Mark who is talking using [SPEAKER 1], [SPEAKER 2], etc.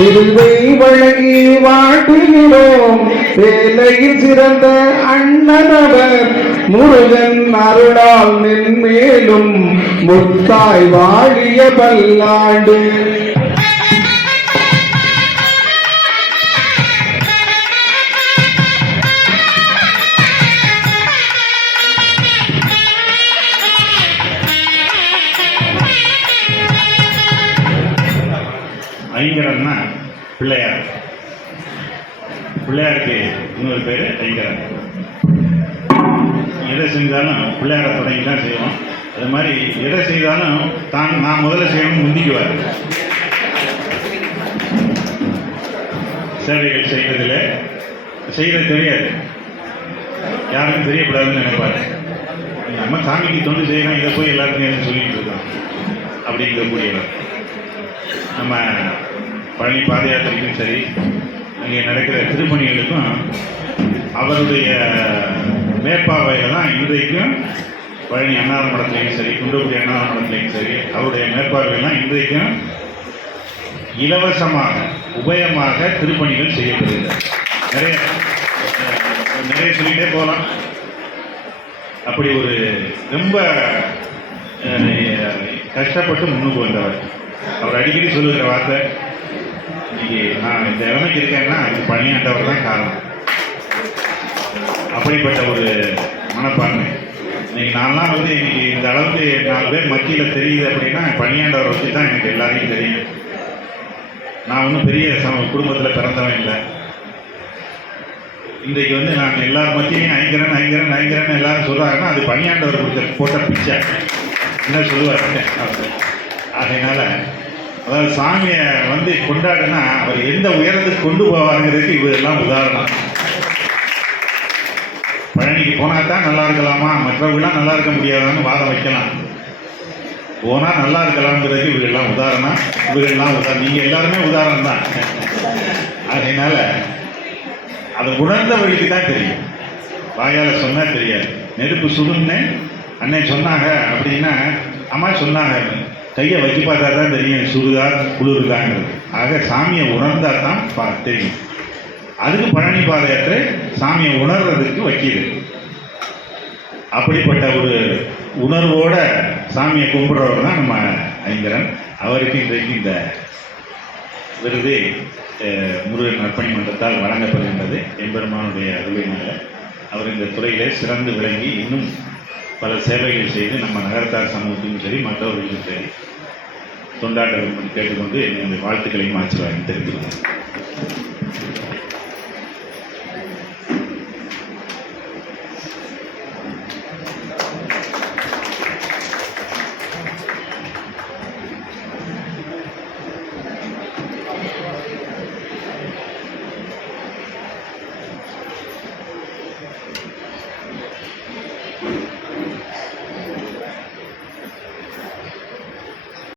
[SPEAKER 1] சிறுவை வழங்கி வாட்டுகிறோம் சேலையில் சிறந்த அண்ணனவர் முருகன் அருளால் மென்மேலும் முத்தாய் வாழிய பல்லாண்டு.
[SPEAKER 2] ஐங்கரன்னா பிள்ளையார். பிள்ளையாருக்கு இன்னொரு பேர் ஐங்கரன். எதை செஞ்சாலும் பிள்ளையாரை தொடங்கி தான் செய்வோம். அது மாதிரி எதை செய்தாலும் தான் நான் முதல்ல செய்யணும் முந்திக்குவார். சேவைகள் செய்வதில் செய்கிறது தெரியாது. யாருக்கும் தெரியக்கூடாதுன்னு நினைப்பாரு. நம்ம சாமிக்கு தொண்டு செய்யணும் இதை போய் எல்லாருக்கும் சொல்லிட்டு இருக்கோம். அப்படிங்கக்கூடியவர் நம்ம பழனி பாத யாத்திரைக்கும் சரி அங்கே நடக்கிற திருப்பணிகளுக்கும் அவருடைய மேற்பார்வையில் தான் இன்றைக்கும் பழனி அன்னார மடத்துலையும் சரி குன்றக்குடி அன்னார மடத்துலையும் சரி அவருடைய மேற்பார்வையில் தான் இன்றைக்கும் இலவசமாக உபயமாக திருப்பணிகள் செய்யப்படுகிறது. நிறைய நிறைய சொல்லிகிட்டே போகலாம். அப்படி ஒரு ரொம்ப கஷ்டப்பட்டு முன்னுக்கு வந்தவர். அவர் அடிக்கடி சொல்லுகிற வார்த்தை இன்னைக்கு நான் இந்த நிலைமைக்கு இருக்கேன்னா அதுக்கு பணியாண்டவர் தான் காரணம். அப்படிப்பட்ட ஒரு மனப்பான்மை. இன்னைக்கு நான்லாம் வந்து இன்னைக்கு இந்த அளவுக்கு நாலு பேர் மத்தியில் தெரியுது அப்படின்னா பணியாண்டவர் வச்சு தான் எனக்கு எல்லாரையும் தெரியும். நான் ஒன்றும் பெரிய சம குடும்பத்தில் பிறந்தவன் இல்லை. இன்றைக்கு வந்து நான் எல்லார் மத்தியும் ஐங்கரன் ஐங்கரன் ஐங்கரன் எல்லாரும் சொல்கிறாங்கன்னா அது பணியாண்டவர் கொடுத்த போட்ட பிச்சை. என்ன சொல்லுவார்? அதனால் அதாவது சாமியை வந்து கொண்டாடுனா அவர் எந்த உயரத்துக்கு கொண்டு போவாருங்கிறதுக்கு இவரெல்லாம் உதாரணம். பழனிக்கு போனால் தான் நல்லா இருக்கலாமா? மற்றவர்களாம் நல்லா இருக்க முடியாதான்னு வாதம் வைக்கலாம். போனால் நல்லா இருக்கலாம்ங்கிறதுக்கு இவர்கள்லாம் உதாரணம். இவர்கள்லாம் உதாரணம் நீங்கள் எல்லாருமே உதாரணம் தான். அதனால அதை உணர்ந்தவர்களுக்கு தான் தெரியும். வாயால் சொன்னால் தெரியாது. நெருப்பு சுடுன்னு அன்னை சொன்னாங்க அப்படின்னா அம்மா சொன்னாங்க கையை வச்சு பார்த்தா தான் தெரியும் சுடுதா குளிருதாங்கிறது ஆக சாமியை உணர்ந்தா தான் பா தெரியும். அதுக்கு பழனி பாத யாத்திரை சாமியை உணர்றதுக்கு வைக்கிது அப்படிப்பட்ட ஒரு உணர்வோட சாமியை கும்பிட்றவர் தான் நம்ம ஐங்கரன். அவருக்கு இன்றைக்கு இந்த விருது முருகன் நற்பணி மன்றத்தால் வழங்கப்படுகின்றது. எம்பெருமானுடைய அருளினால அவர் இந்த துறையிலே சிறந்து விளங்கி இன்னும் பல சேவைகள் செய்து நம்ம நகரத்தார் சமூகத்திலும் சரி மற்றவர்களுக்கும் சரி தொண்டாட்டம் கேட்டுக்கொண்டு என்னுடைய வாழ்த்துக்களையும் ஆசீர்வாதம் தெரிவித்துள்ளேன்